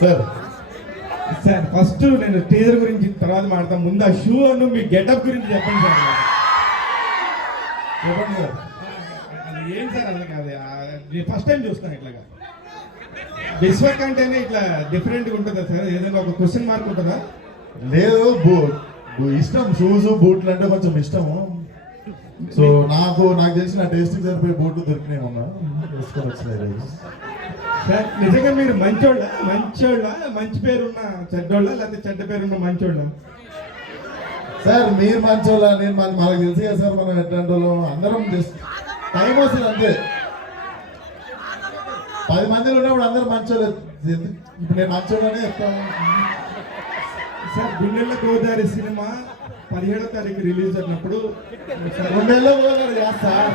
Sir sir first నేను teaser గురించి తర్వాత మాడతాం, ముందు ఆ షూ అను మీ గెటప్ గురించి చెప్పండి సార్. చెప్పండి సార్. అది ఏం సార్ అసలు కాదు, ఫస్ట్ టైం చూస్తాను ఇట్లాగా. బిస్వక్ అంటేనే ఇట్లా డిఫరెంట్గా ఉంటుందా సార్? ఏదైనా ఒక క్వశ్చన్ మార్క్ ఉంటుందా? లేదు, ఇష్టం షూస్ బూట్లు అంటే కొంచెం ఇష్టము. సో నాకు తెలిసిన టేస్ట్కి సరిపోయి బూట్లు దొరికినాయి ఉన్నా వేసుకొని వచ్చినాయి. సార్ నిజంగా మీరు మంచోళ్ళ, మంచి పేరున్న చెడ్డోళ్ళ, లేకపోతే చెడ్డ పేరున్న మంచోళ్ళ? సార్ మీరు మంచోళ్ళ, నేను మనకు తెలిసి కదా సార్ మనం ఎట్లాంటి వాళ్ళం. అందరం జస్ట్ టైం వస్తుంది అంతే. 10 మందిలో ఉన్నప్పుడు అందరూ మంచోళ్ళు. ఇప్పుడు నేను మంచోళ్ళనే చెప్తాను సార్. గుండెల్లో గోదావరి సినిమా 17వ తారీఖు రిలీజ్ అయినప్పుడు 2 నెలల్లో పోగలరు కదా సార్.